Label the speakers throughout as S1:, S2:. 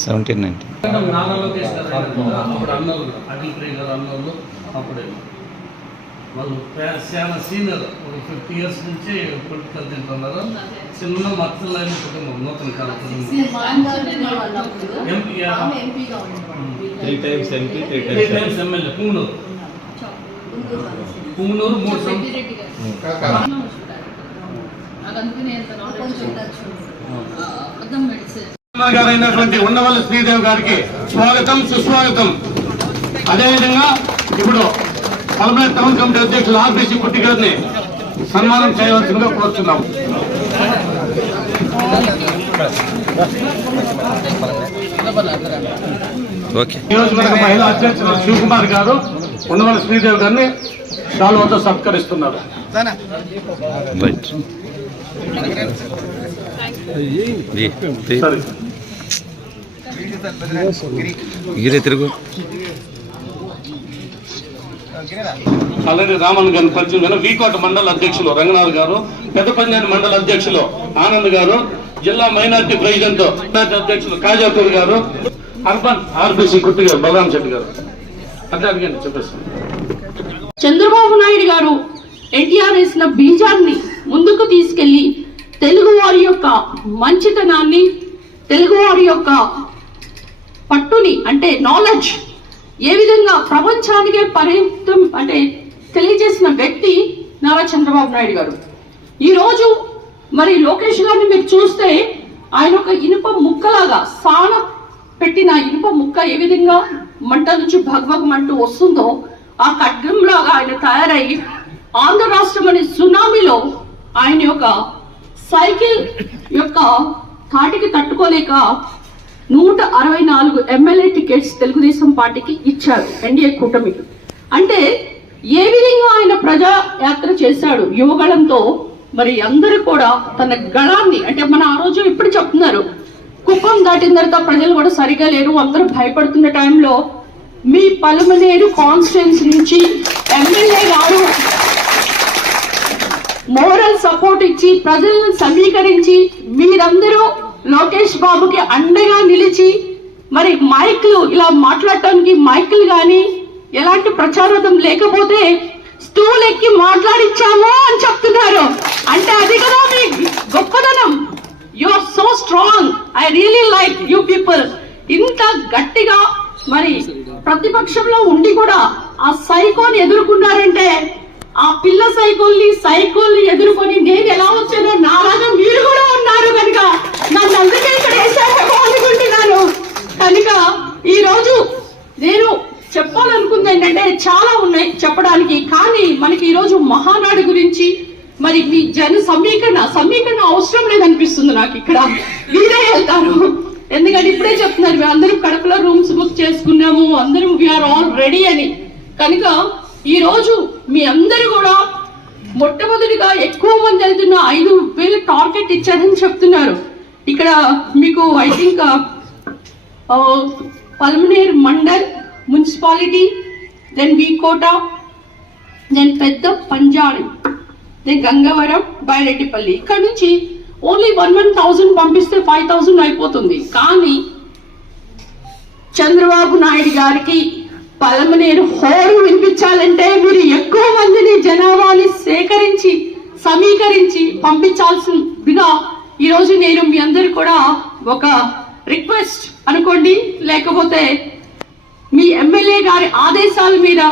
S1: Seventeen ninety
S2: Nara Lokesh గారు అయినారు కదా, అప్పుడు అన్నోళ్ళు అఖిల్ ప్రియ గారు అన్నోళ్ళు అప్పుడే. వాళ్ళు చాలా సీనియర్ ఒక ఫిఫ్టీ ఇయర్స్ నుంచి పొలిటికల్ తింటున్నారు చిన్న మత్తులైన కుటుంబం నూతన కాల
S3: three times MP three times
S2: MLA Punganur. Punganur మూడు
S4: గారైనటువంటి ఉండవల్లి శ్రీదేవి గారికి స్వాగతం సుస్వాగతం. అదేవిధంగా ఇప్పుడు పలమనేరు టౌన్ కమిటీ అధ్యక్షులు ఆర్బీసీ పుట్టి గారిని సన్మానం చేయవలసిందిగా కోరుతున్నాం
S1: ఓకే.
S4: నియోజకవర్గ మహిళా అధ్యక్షులు శివకుమార్ గారు ఉండవల్లి శ్రీదేవి గారిని శాలువతో సత్కరిస్తున్నారు.
S1: రైట్ జీ తీ-
S4: సరే
S1: గిరే తిరుగు.
S4: అలాగే రామన్ గారిని పరిచయం గారు వీకోట మండల అధ్యక్షులు రంగనాథ్ గారు పెద్ద పంజాని మండల అధ్యక్షులు ఆనంద్ గారు జిల్లా మైనార్టీ ప్రెసిడెంట్ మైనార్టీ అధ్యక్షులు కాజాపూర్ గారు అర్బన్ ఆర్బీసీ కుట్టి గారు బలరాం శెట్టి గారు. అదే అడిగండి చెప్పేస్తాను.
S5: చంద్రబాబు నాయుడు గారు ఎన్టీఆర్ వేసిన బీజాన్ని ముందుకు తీసుకెళ్ళి తెలుగు వారి యొక్క మంచితనాన్ని తెలుగు వారి యొక్క పట్టుని అంటే నాలెడ్జ్ ఏ విధంగా ప్రపంచానికే పరిమితం అంటే తెలియజేసిన వ్యక్తి నారా చంద్రబాబు నాయుడు గారు. ఈరోజు మరి లోకేష్ గారిని మీరు చూస్తే ఆయన ఒక ఇనుప ముక్కలాగా సాన పెట్టిన ఇనుప ముక్క ఏ విధంగా మంట నుంచి భగభగమంటూ వస్తుందో ఆ ఖడ్గంలాగా ఆయన తయారై ఆంధ్ర రాష్ట్రం అనే సునామీలో ఆయన యొక్క సైకిల్ యొక్క తాటికి తట్టుకోలేక నూట అరవై నాలుగు ఎమ్మెల్యే టికెట్స్ తెలుగుదేశం పార్టీకి ఇచ్చారు ఎన్డీఏ కూటమికి అంటే ఏ విధంగా ఆయన ప్రజా యాత్ర చేశాడు? యువగళంతో మరి అందరూ కూడా తన గళాన్ని అంటే మన ఆ రోజు ఇప్పుడు చెప్తున్నారు కుప్పం దాటిన తర్వాత ప్రజలు కూడా సరిగా లేరు అందరూ భయపడుతున్న టైంలో మీ పలుమనేరు కాన్స్టిట్యున్స్ నుంచి ఎమ్మెల్యే గారు మోరల్ సపోర్ట్ ఇచ్చి ప్రజలను సమీకరించి మీరందరూ లోకేష్ బాబుకి అండగా నిలిచి మరి మైక్లు ఇలా మాట్లాడటానికి మైక్లు కానీ ఎలాంటి ప్రచారం లేకపోతే స్టూల్ ఎక్కి మాట్లాడించాము అని చెప్తున్నారు. అంటే అది కదా మీ గొప్పదనం you are so strong I really like you people ఇంత గట్టిగా మరి ప్రతిపక్షంలో ఉండి కూడా ఆ సైకోని ఎదుర్కొన్నారంటే ఆ పిల్ల సైకోల్ని సైకోల్ని ఎదుర్కొని నేను ఎలా వచ్చానో నాలాగా మీరు కూడా ఉన్నారు కనుక నన్ను అందుకే ఇక్కడ వేసారేమో అనుకుంటున్నాను. కనుక ఈ రోజు నేను చెప్పాలనుకుంది ఏంటంటే చాలా ఉన్నాయి చెప్పడానికి కానీ మనకి ఈరోజు మహానాడు గురించి మరి మీ జన సమీకరణ సమీకరణ అవసరం లేదనిపిస్తుంది నాకు ఇక్కడ. మీరే వెళ్తారు. ఎందుకంటే ఇప్పుడే చెప్తున్నారు "మేము అందరం కడపలో రూమ్స్ బుక్ చేసుకున్నాము అందరం వీఆర్ ఆల్ రెడీ అని. కనుక ఈరోజు మీ అందరూ కూడా మొట్టమొదటిగా ఎక్కువ మంది వెళ్తున్న ఐదు వేలు టార్గెట్ ఇచ్చారని చెప్తున్నారు. ఇక్కడ మీకు I think Palamaner mandal municipality then V Kota then Pedda Panjani then Gangavaram Bairreddipalli. ఇక్కడ నుంచి ఓన్లీ వన్ వన్ థౌజండ్ పంపిస్తే ఫైవ్ థౌజండ్ అయిపోతుంది. కానీ చంద్రబాబు నాయుడు గారికి పలమనేరు హోరు వినిపించాలంటే మీరు ఎక్కువ మందిని జనాభాని సేకరించి సమీకరించి పంపించాల్సిందిగా ఈరోజు నేను మీ అందరు కూడా ఒక రిక్వెస్ట్ అనుకోండి. లేకపోతే మీ ఎమ్మెల్యే గారి ఆదేశాల మీద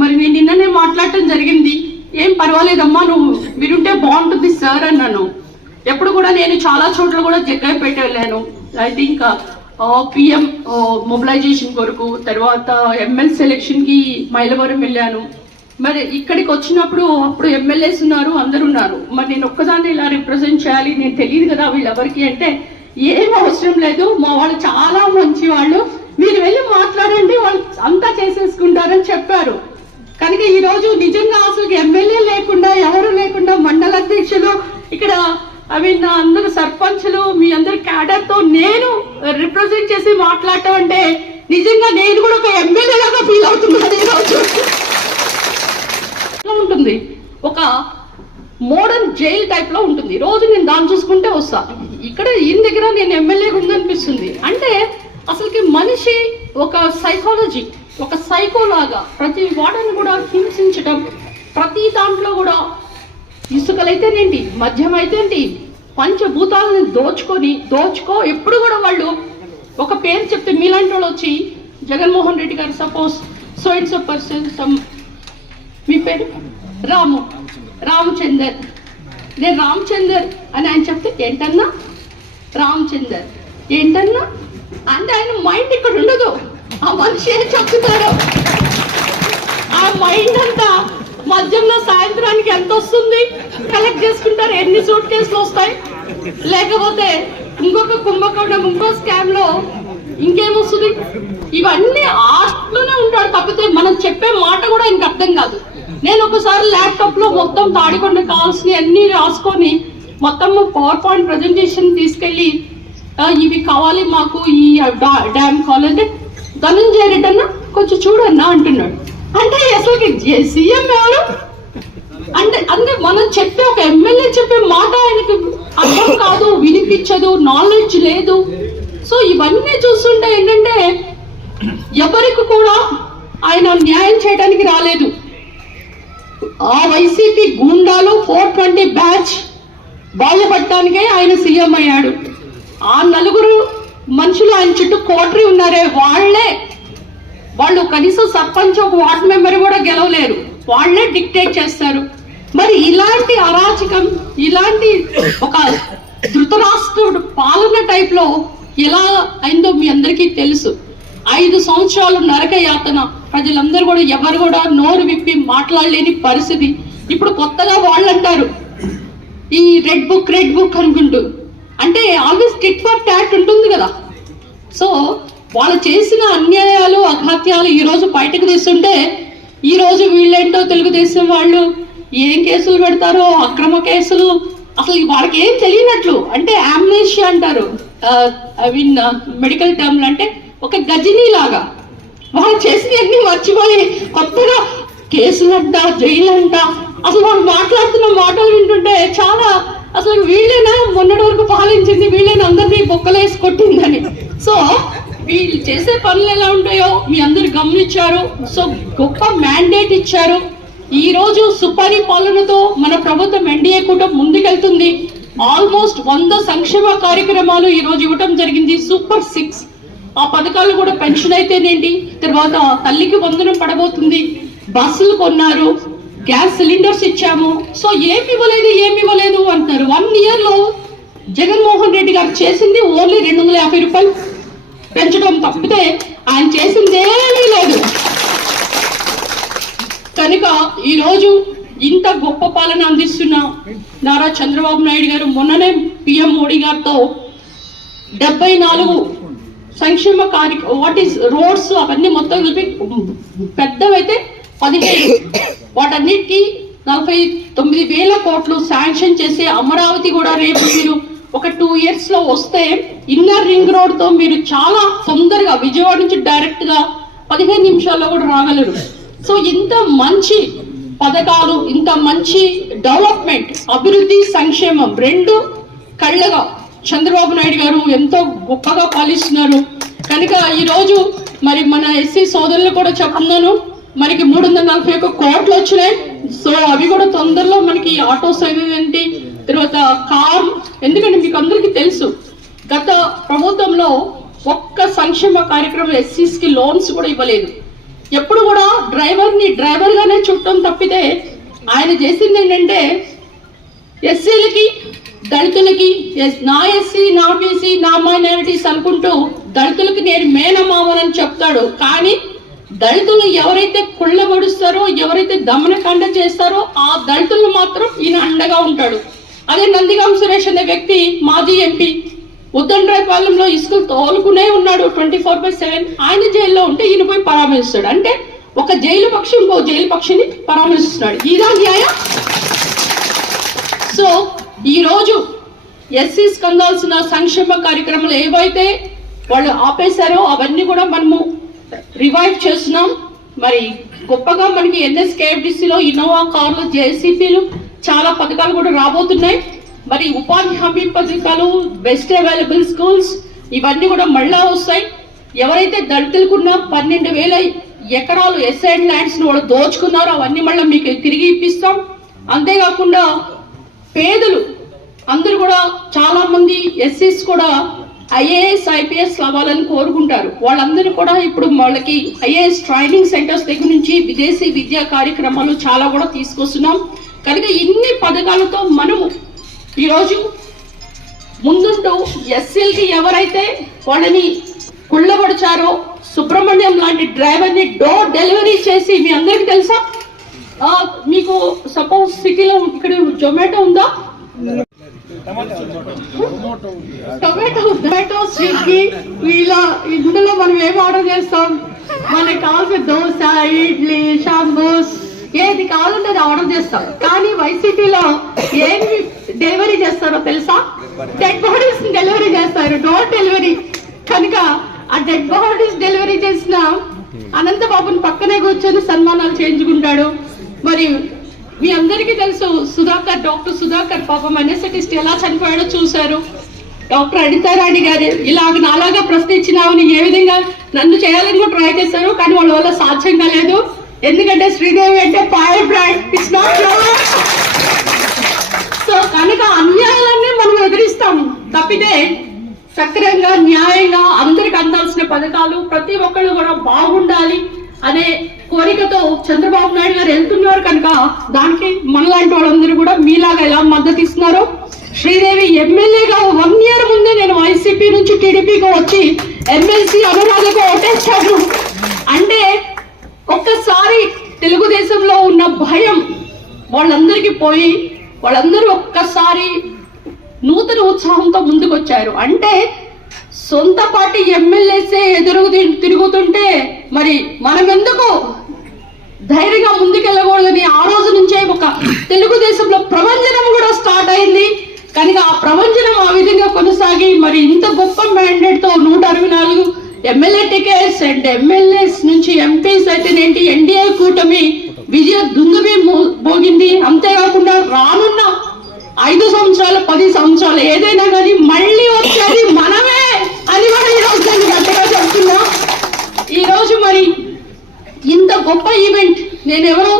S5: మరి నేను నిన్ననే మాట్లాడటం జరిగింది. ఏం పర్వాలేదమ్మా నువ్వు మీరుంటే బాగుంటుంది సార్ అన్నాను. ఎప్పుడు కూడా నేను చాలా చోట్ల కూడా జగ్గైపేట వెళ్ళాను ఐ థింక్ పిఎం మొబిలైజేషన్ కొరకు తర్వాత ఎంఎల్ సెలెక్షన్కి మైలవరం వెళ్ళాను. మరి ఇక్కడికి వచ్చినప్పుడు అప్పుడు ఎమ్మెల్యేస్ ఉన్నారు అందరు ఉన్నారు. మరి నేను ఒక్కదాన్ని ఇలా రిప్రజెంట్ చేయాలి నేను తెలియదు కదా వీళ్ళెవరికి అంటే ఏం అవసరం లేదు మా వాళ్ళు చాలా మంచి వాళ్ళు. మీరు వెళ్ళి మాట్లాడండి వాళ్ళు అంతా చేసేసుకుంటారని చెప్పారు. కనుక ఈరోజు నిజంగా అసలు ఎమ్మెల్యే లేకుండా ఎవరు లేకుండా మండల అధ్యక్షులు ఇక్కడ ఐ మీన్ అందరు సర్పంచ్లు మీ అందరు క్యాడర్తో నేను రిప్రజెంట్ చేసి మాట్లాడటం అంటే నిజంగా నేను కూడా ఒక ఎమ్మెల్యేలాగా ఫీల్ అవుతున్నాను ఉంటుంది. ఒక మోడర్న్ జైల్ టైప్లో ఉంటుంది. రోజు నేను దాన్ని చూసుకుంటే వస్తా. ఇక్కడ ఈయన దగ్గర నేను ఎమ్మెల్యేగా ఉందనిపిస్తుంది. ఒక సైకాలజీ ఒక సైకోలాగా ప్రతి వాడని కూడా హింసించడం ప్రతి దాంట్లో కూడా ఇసుకలైతేనేంటి మద్యం అయితేంటి పంచభూతాలను దోచుకొని దోచుకో. ఎప్పుడు కూడా వాళ్ళు ఒక పేరు చెప్తే మీలాంటి వాళ్ళు వచ్చి జగన్మోహన్ రెడ్డి గారు suppose so it's person some మీ పేరు? రాము. రామచందర్. నేను రామచందర్ అని ఆయన చెప్తే ఏంటన్నా? రామచందర్. ఏంటన్నా? అంటే ఆయన మైండ్ ఇక్కడ ఉండదు. ఆ మనిషి ఏం చెప్తున్నారు ఆ మైండ్ అంతా మద్యంలో సాయంత్రానికి ఎంత వస్తుంది? కలెక్ట్ చేసుకుంటారు. ఎన్ని సూట్ కేసులు వస్తాయి? లేకపోతే ఇంకొక కుంభకోణం ఇంకో స్కామ్లో ఇంకేమొస్తుంది ఇవన్నీ ఆస్ట్లోనే ఉంటాడు తప్పితే మనం చెప్పే మాట కూడా ఇంక అర్థం కాదు. నేను ఒకసారి ల్యాప్టాప్లో మొత్తం తాడికొండ కావాల్సిన అన్ని రాసుకొని మొత్తం పవర్ పాయింట్ ప్రజెంటేషన్ తీసుకెళ్ళి ఇవి కావాలి మాకు ఈ డా- డ్యామ్ కావాలంటే ధనంజయ రెడ్డి అన్న కొంచెం చూడన్నా అంటున్నాడు. అంటే అసలు సీఎం ఎవరు? అంటే అంటే మనం చెప్పే ఒక ఎమ్మెల్యే చెప్పే మాట ఆయనకి అర్థం కాదు వినిపించదు నాలెడ్జ్ లేదు. సో ఇవన్నీ చూస్తుంటే ఏంటంటే ఎవరికి కూడా ఆయన న్యాయం చేయడానికి రాలేదు. ఆ వైసీపీ గుండాలు ఫోర్ ట్వంటీ బ్యాచ్ బాధపడటానికే ఆయన సీఎం అయ్యాడు. ఆ నలుగురు మనుషులు ఆయన చుట్టూ కోటరీ ఉన్నారే వాళ్ళే వాళ్ళు కనీసం సర్పంచ్ ఒక వార్డ్ మెంబర్ కూడా గెలవలేరు. వాళ్ళే డిక్టేట్ చేస్తారు. మరి ఇలాంటి అరాచకం ఇలాంటి ఒక ధృతరాష్ట్రుడు పాలన టైప్లో ఎలా అయిందో మీ అందరికీ తెలుసు. ఐదు సంవత్సరాలు నరక యాతన. ప్రజలందరూ కూడా ఎవరు కూడా నోరు విప్పి మాట్లాడలేని పరిస్థితి. ఇప్పుడు కొత్తగా వాళ్ళు అంటారు ఈ రెడ్ బుక్ రెడ్ బుక్ అనుకుంటూ. అంటే ఆల్వేస్ టిట్ ఫర్ ట్యాట్ ఉంటుంది కదా. సో వాళ్ళు చేసిన అన్యాయాలు అఘాత్యాలు ఈరోజు బయటకు తీస్తుంటే ఈరోజు వీళ్ళేంటో తెలుగుదేశం వాళ్ళు ఏం కేసులు పెడతారో అక్రమ కేసులు అసలు వాళ్ళకి ఏం తెలియనట్లు అంటే ఆమ్నేషియా అంటారు. ఐ మీన్ మెడికల్ టర్మ్లు అంటే ఒక గజినీ లాగా. వాళ్ళు చేసినవన్నీ మర్చిపోయి కొత్తగా కేసులంట జైలు అంట అసలు వాళ్ళు మాట్లాడుతున్న మాటలు వింటుంటే చాలా అసలు వీళ్ళేనా? మొన్నటి వరకు పాలించింది వీళ్ళేనా? అందరినీ బొక్కలేసి కొట్టిందని. సో వీళ్ళు చేసే పనులు ఎలా ఉంటాయో మీ అందరు గమనించారు. సో గొప్ప మ్యాండేట్ ఇచ్చారు. ఈ రోజు సుపరిపాలనతో మన ప్రభుత్వం ఎన్డీఏ కూడా ముందుకెళ్తుంది. ఆల్మోస్ట్ వంద సంక్షేమ కార్యక్రమాలు ఈ రోజు ఇవ్వటం జరిగింది. సూపర్ సిక్స్ ఆ పథకాలు కూడా పెన్షన్ అయితేనేంటి? తర్వాత తల్లికి వందనం పడబోతుంది. బస్సులు కొన్నారు. గ్యాస్ సిలిండర్స్ ఇచ్చాము. సో ఏమి ఇవ్వలేదు ఏమి ఇవ్వలేదు అంటున్నారు. వన్ ఇయర్లో జగన్మోహన్ రెడ్డి గారు చేసింది ఓన్లీ రెండు వందల యాభై రూపాయలు. పెంచడం తప్పితే ఆయన చేసిందేమీ లేదు. కనుక ఈరోజు ఇంత గొప్ప పాలన అందిస్తున్న నారా చంద్రబాబు నాయుడు గారు మొన్ననే పిఎం మోడీ గారితో డెబ్బై నాలుగు సంక్షేమ కార్య వాట్ ఈస్ రోడ్స్ అవన్నీ మొత్తం కలిపి పెద్దవైతే పదిహేను. వాటన్నిటికీ నలభై తొమ్మిది వేల కోట్లు శాంక్షన్ చేసి అమరావతి కూడా రేపు మీరు ఒక టూ ఇయర్స్లో వస్తే ఇన్నర్ రింగ్ రోడ్తో మీరు చాలా తొందరగా విజయవాడ నుంచి డైరెక్ట్గా పదిహేను నిమిషాల్లో కూడా రాగలరు. సో ఇంత మంచి పథకాలు ఇంత మంచి డెవలప్మెంట్ అభివృద్ధి సంక్షేమం రెండు కళ్ళగా చంద్రబాబు నాయుడు గారు ఎంతో గొప్పగా పాలిస్తున్నారు. కనుక ఈరోజు మరి మన ఎస్సీ సోదరులు కూడా చెప్తున్నాను. మనకి మూడు వందల నలభై ఒక్క కోట్లు వచ్చినాయి. సో అవి కూడా తొందరలో మనకి ఆటోస్ ఏంటి? తర్వాత కామ్ ఎందుకంటే మీకు అందరికీ తెలుసు గత ప్రభుత్వంలో ఒక్క సంక్షేమ కార్యక్రమం ఎస్సీస్కి లోన్స్ కూడా ఇవ్వలేదు. ఎప్పుడు కూడా డ్రైవర్ని డ్రైవర్గానే చుట్టం తప్పితే ఆయన చేసింది ఏంటంటే ఎస్సీలకి దళితులకి ఎస్- నా ఎస్సీ నా బీసీ నా మైనారిటీస్ అనుకుంటూ దళితులకి నేను మేనమామనని చెప్తాడు. కానీ దళితులు ఎవరైతే కుళ్ళబడుస్తారో ఎవరైతే దమనకాండ చేస్తారో ఆ దళితులను మాత్రం ఈయన అండగా ఉంటాడు. అదే నందిగాం సురేష్ అనే వ్యక్తి మాజీ ఎంపీ ఉద్దండ్రాయపాలెంలో ఇసుకలు తోలుకునే ఉన్నాడు ట్వంటీ ఫోర్ బై సెవెన్. ఆయన జైల్లో ఉంటే ఈయన పోయి పరామర్శిస్తాడు. అంటే ఒక జైలు పక్షి ఇంకో జైలు పక్షిని పరామర్శిస్తున్నాడు. ఇదా న్యాయం? సో ఈరోజు ఎస్సీస్ కందాల్సిన సంక్షేమ కార్యక్రమాలు ఏవైతే వాళ్ళు ఆపేశారో అవన్నీ కూడా మనము రివైవ్ చేస్తున్నాం. మరి గొప్పగా మనకి ఎన్ఎస్కేఎఫ్డిసిలో ఇన్నోవా కార్లు జేసీపీలు చాలా పథకాలు కూడా రాబోతున్నాయి. మరి ఉపాధి హామీ పథకాలు బెస్ట్ అవైలబుల్ స్కూల్స్ ఇవన్నీ కూడా మళ్ళా వస్తాయి. ఎవరైతే దళితులకున్న పన్నెండు వేల ఎకరాలు ఎస్ఐడ్ ల్యాండ్స్ వాళ్ళు దోచుకున్నారో అవన్నీ మళ్ళీ మీకు తిరిగి ఇప్పిస్తాం. అంతేకాకుండా పేదలు అందరూ కూడా చాలా మంది ఎస్సీస్ కూడా ఐఏఎస్ ఐపీఎస్ అవ్వాలని కోరుకుంటారు. వాళ్ళందరూ కూడా ఇప్పుడు వాళ్ళకి ఐఏఎస్ ట్రైనింగ్ సెంటర్స్ దగ్గర నుంచి విదేశీ విద్యా కార్యక్రమాలు చాలా కూడా తీసుకొస్తున్నాం. కనుక ఇన్ని పథకాలతో మనము ఈరోజు ముందుంటూ ఎస్సీలకి ఎవరైతే వాళ్ళని కుళ్ళబడిచారో సుబ్రహ్మణ్యం లాంటి డ్రైవర్ని డోర్ డెలివరీ చేసి మీ అందరికి తెలుసా? మీకు సపోజ్ సిటీలో ఇక్కడ జొమాటో ఉందా? టొమాటో టొమాటో స్విగ్గీ ఇలా ఇందులో మనం ఏం ఆర్డర్ చేస్తాం? మనకి కావాల్సిన దోశ ఇడ్లీ షాంబూస్. ఏది కావాలంటే అది ఆర్డర్ చేస్తాం. కానీ వైసీపీలో ఏమి డెలివరీ చేస్తారో తెలుసా? డెడ్ బాడీస్ డెలివరీ చేస్తారు. డోర్ డెలివరీ కనుక ఆ డెడ్ బాడీస్ డెలివరీ చేసిన అనంతబాబుని పక్కనే కూర్చొని సన్మానాలు చేయించుకుంటాడు. మరి మీ అందరికీ తెలుసు సుధాకర్ డాక్టర్ సుధాకర్ పాపం అనేసటిస్ట్ ఎలా చనిపోయాడో చూశారు. డాక్టర్ అనితారాణి గారు ఇలాగ నాలాగా ప్రశ్నించినావని ఏ విధంగా నన్ను చేయాలని కూడా ట్రై చేశారు కానీ వాళ్ళ వల్ల సాధ్యం కాలేదు ఎందుకంటే శ్రీదేవి అంటే fire brand it's not so కనుక అన్యాయాలన్నీ మనం ఎదిరిస్తాం తప్పితే సక్రంగా న్యాయంగా అందరికి అందాల్సిన పథకాలు ప్రతి ఒక్కళ్ళు కూడా బాగుండాలి అనే కోరికతో చంద్రబాబు నాయుడు గారు వెళ్తున్నారు కనుక దానికి మనలాంటి వాళ్ళందరూ కూడా మీలాగా ఎలా మద్దతు ఇస్తున్నారు శ్రీదేవి ఎమ్మెల్యేగా వన్ ఇయర్ ముందే నేను వైసీపీ నుంచి టీడీపీకి వచ్చి ఎమ్మెల్సీ అనురాధకు ఓటేస్తాను అంటే ఒక్కసారి తెలుగుదేశంలో ఉన్న భయం వాళ్ళందరికీ పోయి వాళ్ళందరూ ఒక్కసారి నూతన ఉత్సాహంతో ముందుకొచ్చారు. అంటే సొంత పార్టీ ఎమ్మెల్యేసే ఎదురు తిరుగుతుంటే మరి మనం ధైర్యంగా ముందుకెళ్ళకూడదని ఆ రోజు నుంచే ఒక తెలుగుదేశంలో ప్రపంచనం కూడా స్టార్ట్ అయింది. కనుక ఆ ప్రపంచనం ఆ విధంగా కొనసాగి మరి ఇంత గొప్ప మ్యాండేట్తో నూట అరవై నాలుగు ఎమ్మెల్యే టికెట్స్ అండ్ ఎమ్మెల్యేస్ ఏంటి ఎన్డీఏ కూటమి విజయ దుందుబి మో- మోగింది అంతేకాకుండా రానున్న ఐదు సంవత్సరాలు పది సంవత్సరాలు ఏదైనా కానీ మళ్ళీ వచ్చేది మనమే అని కూడా ఈరోజు నేను గట్టిగా చెప్తున్నా ఈరోజు మరి ఇంత గొప్ప ఈవెంట్ నేను ఎవరో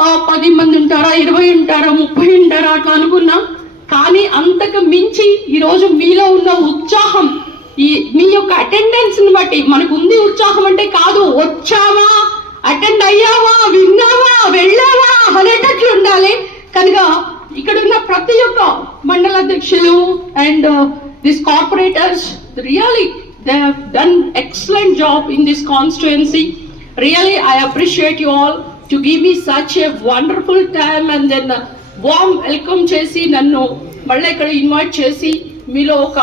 S5: ఆ, పది మంది ఉంటారా ఇరవై ఉంటారా ముప్పై ఉంటారా అట్లా అనుకున్నా కానీ అంతకు మించి ఈరోజు మీలో ఉన్న ఉత్సాహం ఈ మీ యొక్క అటెండెన్స్ని బట్టి మనకు ఉంది ఉత్సాహం అంటే కాదు వచ్చావా అటెండ్ అయ్యావా విన్నావా వెళ్ళావా అనేటట్లు ఉండాలి కనుక ఇక్కడ ఉన్న ప్రతి ఒక్క మండల అధ్యక్షులు and this corporators really they done excellent job in this constituency really I appreciate you all to give me such a wonderful time and then warm welcome చేసి నన్ను మళ్ళీ ఇక్కడ ఇన్వైట్ చేసి మీలో ఒక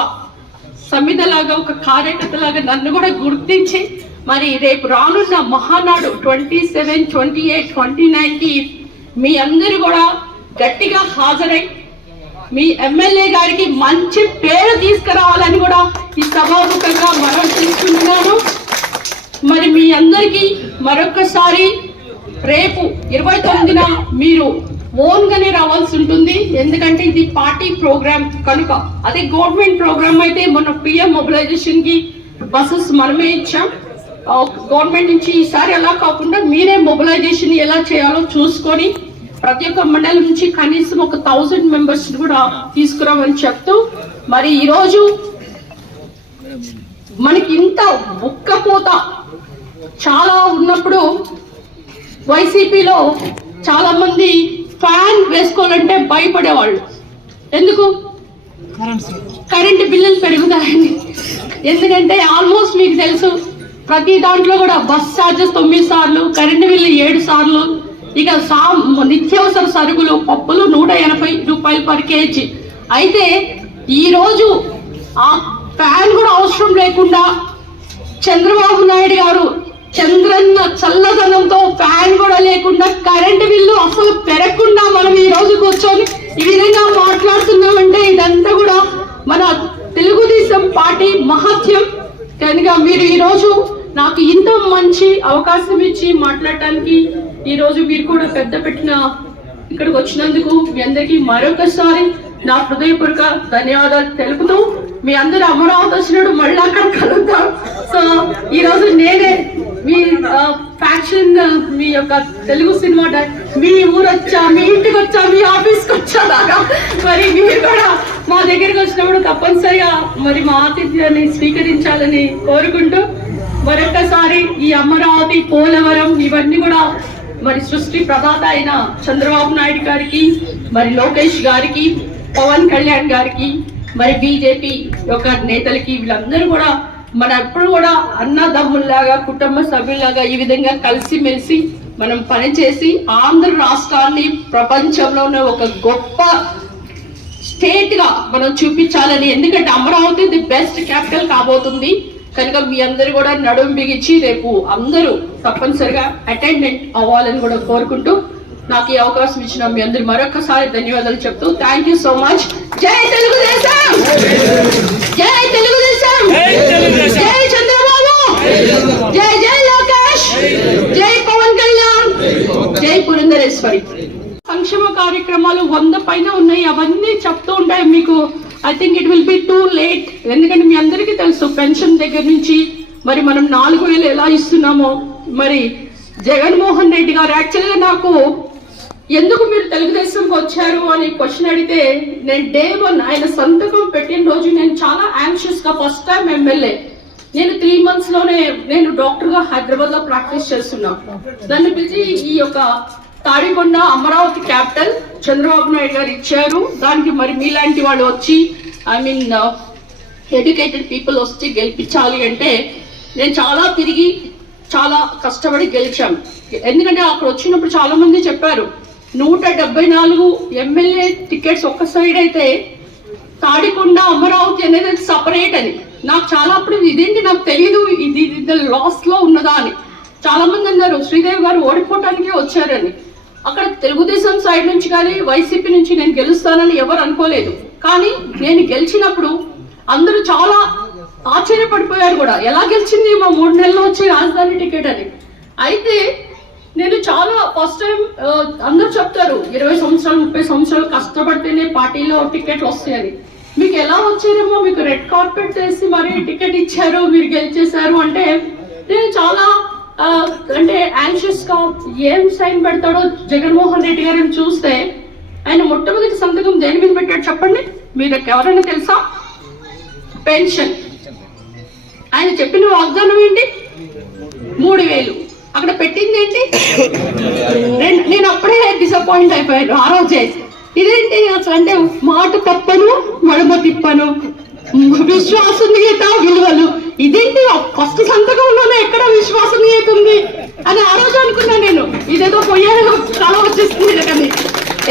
S5: సమిధలాగా ఒక కార్యకర్తలాగా నన్ను కూడా గుర్తించి మరి రేపు రానున్న Mahanadu twenty seven twenty eight twenty నైన్కి మీ అందరూ కూడా గట్టిగా హాజరై మీ ఎమ్మెల్యే గారికి మంచి పేరు తీసుకురావాలని కూడా ఈ సభాముఖంగా మనం తీసుకుంటున్నాను మరి మీ అందరికీ మరొకసారి రేపు ఇరవై తొమ్మిదిన మీరు ఓన్గానే రావాల్సి ఉంటుంది. ఎందుకంటే ఇది పార్టీ ప్రోగ్రామ్ కనుక. అదే గవర్నమెంట్ ప్రోగ్రామ్ అయితే మన పిఎం మొబిలైజేషన్కి బస్సెస్ మనమే ఇచ్చాం. గవర్నమెంట్ నుంచి ఈసారి అలా కాకుండా మీరే మొబిలైజేషన్ ఎలా చేయాలో చూసుకొని ప్రతి ఒక్క మండలం నుంచి కనీసం ఒక థౌజండ్ మెంబర్స్ కూడా తీసుకురామని చెప్తూ మరి ఈరోజు మనకి ఇంత ఉక్కపోత చాలా ఉన్నప్పుడు వైసీపీలో చాలా మంది ఫ్యాన్ వేసుకోవాలంటే భయపడేవాళ్ళు. ఎందుకు? కరెంటు బిల్లులు పెరుగుతాయని. ఎందుకంటే ఆల్మోస్ట్ మీకు తెలుసు ప్రతి దాంట్లో కూడా బస్ ఛార్జెస్ తొమ్మిది సార్లు కరెంటు బిల్లు ఏడు సార్లు ఇక సా నిత్యావసర సరుకులు పప్పులు నూట ఎనభై రూపాయలు పర్ కేజీ. అయితే ఈరోజు ఆ ఫ్యాన్ కూడా అవసరం లేకుండా చంద్రబాబు నాయుడు గారు చంద్రన్న చల్లదనంతో ఫ్యాన్ కూడా లేకుండా కరెంటు బిల్లు అసలు పెరగకుండా మనం ఈ రోజు కూర్చొని ఈ విధంగా మాట్లాడుతున్నామంటే ఇదంతా కూడా మన తెలుగుదేశం పార్టీ మహత్యం. కనుక మీరు ఈరోజు నాకు ఇంత మంచి అవకాశం ఇచ్చి మాట్లాడటానికి ఈరోజు మీరు కూడా పెద్ద పెట్టిన ఇక్కడికి వచ్చినందుకు మీ అందరికీ మరొకసారి నా హృదయపూర్వక ధన్యవాదాలు తెలుపుతూ మీ అందరూ అమరావతి వచ్చినప్పుడు మళ్ళీ అక్కడ కలుద్దాం. సో ఈరోజు నేనే మీ ఫ్యాక్షన్ మీ యొక్క తెలుగు సినిమా డై- మీ ఊరు వచ్చా మీ ఇంటికి వచ్చా మీ ఆఫీస్కి వచ్చా దాకా మరి మీరు కూడా మా దగ్గరికి వచ్చినప్పుడు తప్పనిసరిగా మరి మా ఆతిథ్యాన్ని స్వీకరించాలని కోరుకుంటూ మరొకసారి ఈ అమరావతి పోలవరం ఇవన్నీ కూడా మరి సృష్టి ప్రదాత అయిన చంద్రబాబు నాయుడు గారికి మరి లోకేష్ గారికి పవన్ కళ్యాణ్ గారికి మరి బీజేపీ యొక్క నేతలకి వీళ్ళందరూ కూడా మన ఎప్పుడు కూడా అన్నదమ్ముల్లాగా కుటుంబ సభ్యుల్లాగా ఈ విధంగా కలిసిమెలిసి మనం పనిచేసి ఆంధ్ర రాష్ట్రాన్ని ప్రపంచంలోనే ఒక గొప్ప స్టేట్గా మనం చూపించాలని. ఎందుకంటే అమరావతి ది బెస్ట్ క్యాపిటల్ కాబోతుంది. కనుక మీ అందరు కూడా నడుం బిగించి రేపు అందరూ తప్పనిసరిగా అటెండెంట్ అవ్వాలని కూడా కోరుకుంటూ నాకు ఈ అవకాశం ఇచ్చిన మీ అందరు మరొకసారి ధన్యవాదాలు చెప్తూ థ్యాంక్ యూ సో మచ్ జై తెలుగుదేశం! జై తెలుగుదేశం! జై చంద్రబాబు! జై జై లోకేష్! జై పవన్ కళ్యాణ్! జై పురంధరేశ్వరి! సంక్షేమ కార్యక్రమాలు వంద పైన ఉన్నాయి అవన్నీ చెప్తూ ఉంటాయి మీకు. I think it will be too late ఎందుకంటే మీ అందరికీ తెలుసు పెన్షన్ దగ్గర నుంచి మరి మనం నాలుగు వేలు ఎలా ఇస్తున్నామో. మరి జగన్మోహన్ రెడ్డి గారు యాక్చువల్గా నాకు ఎందుకు మీరు తెలుగుదేశంకి వచ్చారు అని క్వశ్చన్ అడిగితే నేను డే వన్ ఆయన సంతకం పెట్టిన రోజు నేను చాలా యాంగ్షియస్గా ఫస్ట్ టైం ఎమ్మెల్యే నేను త్రీ మంత్స్లోనే నేను డాక్టర్గా హైదరాబాద్లో ప్రాక్టీస్ చేస్తున్నా. నన్ను పిలిచి ఈ యొక్క తాడికొండ అమరావతి క్యాపిటల్ చంద్రబాబు నాయుడు గారు ఇచ్చారు. దానికి మరి మీలాంటి వాళ్ళు వచ్చి ఐ మీన్ ఎడ్యుకేటెడ్ పీపుల్ వచ్చి గెలిపించాలి అంటే నేను చాలా తిరిగి చాలా కష్టపడి గెలిచాం ఎందుకంటే అక్కడ వచ్చినప్పుడు చాలా మంది చెప్పారు నూట డెబ్బై నాలుగు ఎమ్మెల్యే టికెట్స్ ఒక్క సైడ్ అయితే తాడికొండ అమరావతి అనేది సపరేట్ అని. నాకు చాలా అప్పుడు ఇదేంటి నాకు తెలియదు ఇది లాస్లో ఉన్నదా అని. చాలా మంది అన్నారు శ్రీదేవి గారు ఓడిపోవటానికి వచ్చారని. అక్కడ తెలుగుదేశం సైడ్ నుంచి కానీ వైసీపీ నుంచి నేను గెలుస్తానని ఎవరు అనుకోలేదు. కానీ నేను గెలిచినప్పుడు అందరూ చాలా ఆశ్చర్యపడిపోయారు కూడా. ఎలా గెలిచింది మా మూడు నెలలు వచ్చి రాజధాని టికెట్ అని. అయితే నేను చాలా ఫస్ట్ టైం అందరూ చెప్తారు ఇరవై సంవత్సరాలు ముప్పై సంవత్సరాలు కష్టపడితేనే పార్టీలో టికెట్లు వస్తాయని. మీకు ఎలా వచ్చారేమో మీకు రెడ్ కార్పెట్ వేసి మరి టికెట్ ఇచ్చారు మీరు గెలిచేశారు అంటే నేను చాలా అంటే యాంగ్షియస్గా ఏం సైన్ పెడతాడో జగన్మోహన్ రెడ్డి గారిని చూస్తే ఆయన మొట్టమొదటి సంతకం దేని మీద పెట్టాడు చెప్పండి? మీరు ఎవరైనా తెలుసా? పెన్షన్. ఆయన చెప్పిన వాగ్దానం ఏంటి? మూడు వేలు. అక్కడ పెట్టింది ఏంటి? నేను- నేను అప్పుడే డిసప్పాయింట్ అయిపోయాను ఆ రోజే. ఇదేంటి అసలు అంటే మాట తప్పను మడమ తిప్పను. విశ్వాసనీయత విలువలు. ఇదేంటి? ఫస్ట్ సంతకంలోనే ఎక్కడ విశ్వాసనీయత ఉంది అని ఆ రోజు అనుకున్నా నేను. ఇదేదో పొయ్యాలో చాలా వచ్చేస్తుంది కానీ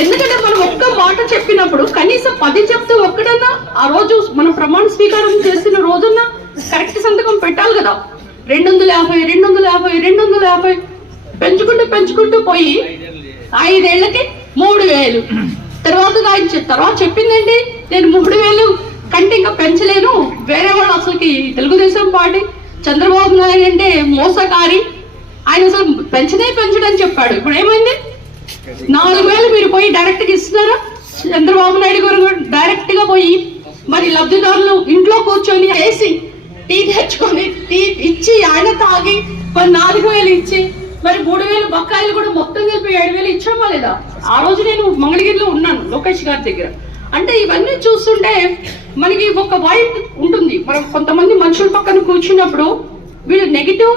S5: ఎందుకంటే మనం ఒక్క మాట చెప్పినప్పుడు కనీసం పది చెప్తే ఒక్కడన్నా ఆ రోజు మనం ప్రమాణ స్వీకారం చేసిన రోజున కరెక్ట్ సంతకం పెట్టాలి కదా. రెండు వందల యాభై రెండు వందల యాభై రెండు వందల యాభై పెంచుకుంటూ పెంచుకుంటూ పోయి ఐదేళ్ళకి మూడు వేలు. తర్వాత ఆయన తర్వాత చెప్పిందండి నేను మూడు వేలు. కంటే ఇంకా పెంచలేను. వేరే వాళ్ళు అసలుకి తెలుగుదేశం పార్టీ చంద్రబాబు నాయుడు అంటే మోసకారి ఆయన అసలు పెంచనే పెంచడని చెప్పాడు. ఇప్పుడు ఏమైంది? నాలుగు వేలు మీరు పోయి డైరెక్ట్గా ఇస్తున్నారా? చంద్రబాబు నాయుడు గారు డైరెక్ట్గా పోయి మరి లబ్ధిదారులు ఇంట్లో కూర్చొని వేసి టీ తెచ్చుకొని టీ ఇచ్చి ఆయన తాగి మరి నాలుగు వేలు ఇచ్చి మరి మూడు వేలు బకాయిలు కూడా మొత్తం కలిపి ఏడు వేలు ఇచ్చామా లేదా? ఆ రోజు నేను మంగళగిరిలో ఉన్నాను లోకేష్ గారి దగ్గర. అంటే ఇవన్నీ చూస్తుంటే మనకి ఒక వైబ్ ఉంటుంది. మనం కొంతమంది మనుషుల పక్కన కూర్చున్నప్పుడు వీళ్ళు నెగిటివ్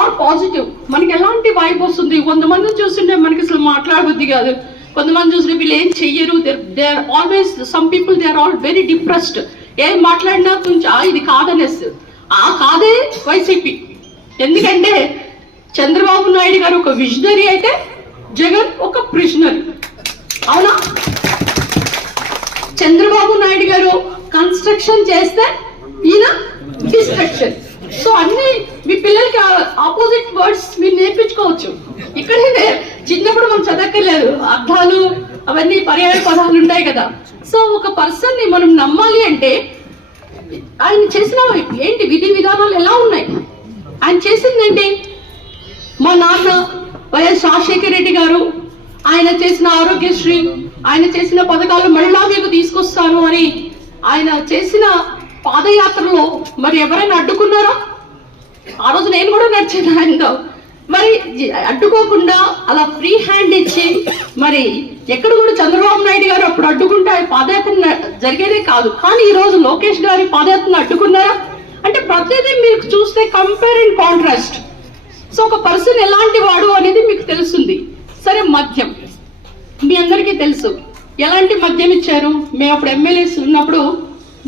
S5: ఆర్ పాజిటివ్ మనకి ఎలాంటి వైబ్ వస్తుంది? కొంతమంది చూస్తుంటే మనకి అసలు మాట్లాడబుద్ది కాదు. కొంతమంది చూస్తుంటే వీళ్ళు ఏం చెయ్యరు? They are always some people they are all very depressed ఏం మాట్లాడినా కొంచెం ఇది కాదనేసి ఆ కాదే వైసీపీ. ఎందుకంటే చంద్రబాబు నాయుడు గారు ఒక విజనరీ అయితే జగన్ ఒక ప్రిజనరీ అవునా? చంద్రబాబు నాయుడు గారు కన్స్ట్రక్షన్ చేస్తే ఈయన డిస్ట్రక్షన్ సో అన్ని మీ పిల్లలకి ఆపోజిట్ వర్డ్స్ మీరు నేర్పించుకోవచ్చు. ఇక్కడే చిన్నప్పుడు మనం చదవక్కర్లేదు. అర్థాలు అవన్నీ పర్యాయ పదాలు ఉంటాయి కదా. సో ఒక పర్సన్ని మనం నమ్మాలి అంటే ఆయన చేసిన ఏంటి విధి విధానాలు ఎలా ఉన్నాయి? ఆయన చేసిందేంటి మా నాన్న వైఎస్ రాజశేఖర రెడ్డి గారు ఆయన చేసిన ఆరోగ్యశ్రీ ఆయన చేసిన పథకాలు మళ్ళా మీకు తీసుకొస్తాను అని ఆయన చేసిన పాదయాత్రలో మరి ఎవరైనా అడ్డుకున్నారా? ఆ రోజు నేను కూడా నడిచాను ఆయనతో. మరి అడ్డుకోకుండా అలా ఫ్రీ హ్యాండ్ ఇచ్చి మరి ఎక్కడ కూడా చంద్రబాబు నాయుడు గారు అప్పుడు అడ్డుకుంటే పాదయాత్ర జరిగేదే కాదు. కానీ ఈ రోజు లోకేష్ గారి పాదయాత్రను అడ్డుకున్నారా? అంటే ప్రతిదీ మీరు చూస్తే కంపేర్ అండ్ కాంట్రాస్ట్ సో ఒక పర్సన్ ఎలాంటి వాడు అనేది మీకు తెలుస్తుంది. సరే మద్యం. మీ అందరికీ తెలుసు. ఎలాంటి మద్యం ఇచ్చారు? మేము అప్పుడు ఎమ్మెల్యేస్ ఉన్నప్పుడు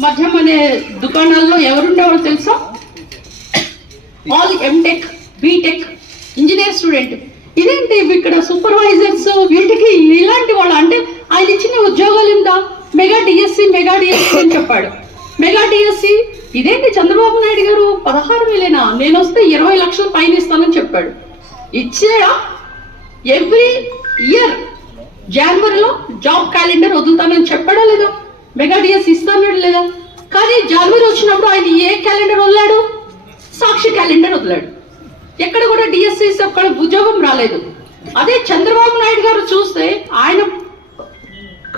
S5: మద్యం అనే దుకాణాల్లో ఎవరుండేవారు తెలుసా? All MTech BTech engineer student. ఇదేంటి ఇక్కడ సూపర్వైజర్స్ వీటికి ఇలాంటి వాళ్ళు అంటే ఆయన ఇచ్చిన ఉద్యోగాలు ఉందా మెగా డిఎస్సి మెగా డిఎస్సి అని చెప్పాడు. మెగా డిఎస్సి ఇదేంటి చంద్రబాబు నాయుడు గారు? పదహారు వేలేనా? నేను వస్తే ఇరవై లక్షలు పైన ఇస్తానని చెప్పాడు. ఇచ్చాడా ఎవ్రీ ఇయర్ జనవరిలో జాబ్ క్యాలెండర్ వదులుతామని చెప్పాడా లేదా. మెగా డిఎస్ ఇస్తాడు లేదా. కానీ జనవరి వచ్చినప్పుడు ఆయన ఏ క్యాలెండర్ వదిలాడు? సాక్షి క్యాలెండర్ వదిలాడు. ఎక్కడ కూడా డిఎస్సిస్ ఒక్కడ ఉద్యోగం రాలేదు. అదే చంద్రబాబు నాయుడు గారు చూస్తే ఆయన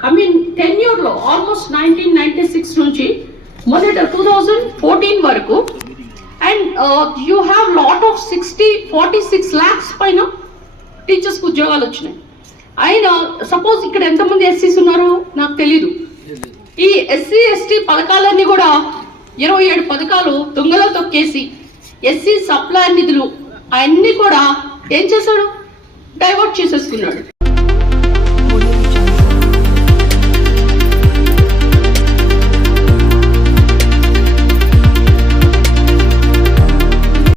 S5: ఐ మీన్ టెన్యూర్లో ఆల్మోస్ట్ నైన్టీన్ నైన్టీ సిక్స్ నుంచి మొదట టూ థౌజండ్ ఫోర్టీన్ వరకు. And you have lot of sixty forty six lakhs పైన టీచర్స్ ఉద్యోగాలు వచ్చినాయి. ఆయన సపోజ్ ఇక్కడ ఎంతమంది ఎస్సీస్ ఉన్నారు నాకు తెలీదు. ఈ ఎస్సీ ఎస్టీ పథకాలన్నీ కూడా ఇరవై ఏడు పథకాలు దొంగలో తొక్కేసి ఎస్సీ సప్లై నిధులు అన్ని కూడా ఏం చేశాడు? డైవర్ట్ చేసేసుకున్నాడు.